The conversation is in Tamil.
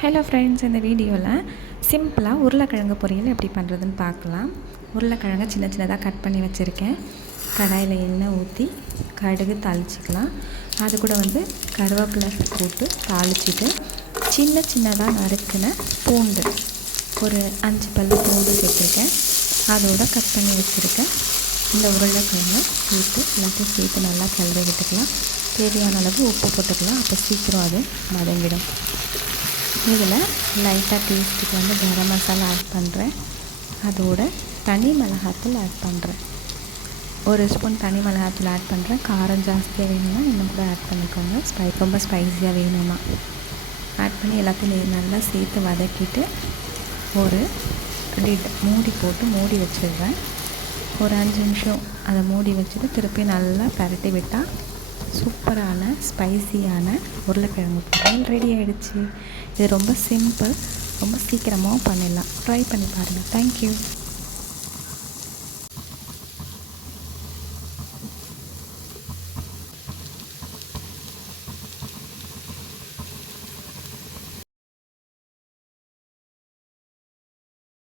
ஹலோ ஃப்ரெண்ட்ஸ் இந்த வீடியோவில் சிம்பிளாக உருளைக்கிழங்கு பொரியல் எப்படி பண்ணுறதுன்னு பார்க்கலாம். உருளைக்கிழங்கு சின்ன சின்னதாக கட் பண்ணி வச்சுருக்கேன். கடாயில் எண்ணெய் ஊற்றி கடுகு தாளிச்சிக்கலாம். அது கூட வந்து கருவேப்பிலை போட்டு தாளிச்சிட்டு சின்ன சின்னதாக நறுக்கின பூண்டு. ஒரு அஞ்சு பல் பூண்டு சேர்த்துருக்கேன். அதோட கட் பண்ணி வச்சுருக்கேன். இந்த உருளைக்கிழங்கு சேர்த்து எல்லாத்தையும் சேர்த்து நல்லா கிளறி விட்டுக்கலாம். தேவையான அளவு உப்பு போட்டுக்கலாம். அப்போ சீக்கிரம் அது மதங்கிடும். இதில் லைட்டாக டேஸ்ட்டுக்கு வந்து கரம் மசாலா ஆட் பண்ணுறேன் அதோட தனி மிளகாத்தூள் ஆட் பண்ணுறேன் ஒரு ஸ்பூன் தனி மிளகாத்தூள் ஆட் பண்ணுறேன் காரம் ஜாஸ்தியாக வேணும்னா இன்னும் கூட ஆட் பண்ணிக்கோங்க. ஸ்பை ரொம்ப ஸ்பைஸியாக வேணுமா ஆட் பண்ணி எல்லாத்தையும் நல்லா சேர்த்து வதக்கிட்டு ஒரு லிட் மூடி போட்டு மூடி வச்சிடுறேன். ஒரு அஞ்சு நிமிஷம் அதை மூடி வச்சுட்டு திருப்பி நல்லா பரட்டி விட்டால் சூப்பரான ஸ்பைசியான உருளைக்கிழங்கு பொரியல் ரெடி ஆகிடுச்சு இது ரொம்ப சிம்பிள் ரொம்ப சீக்கிரமாகவும் பண்ணிடலாம். ட்ரை பண்ணி பாருங்கள் தேங்க்யூ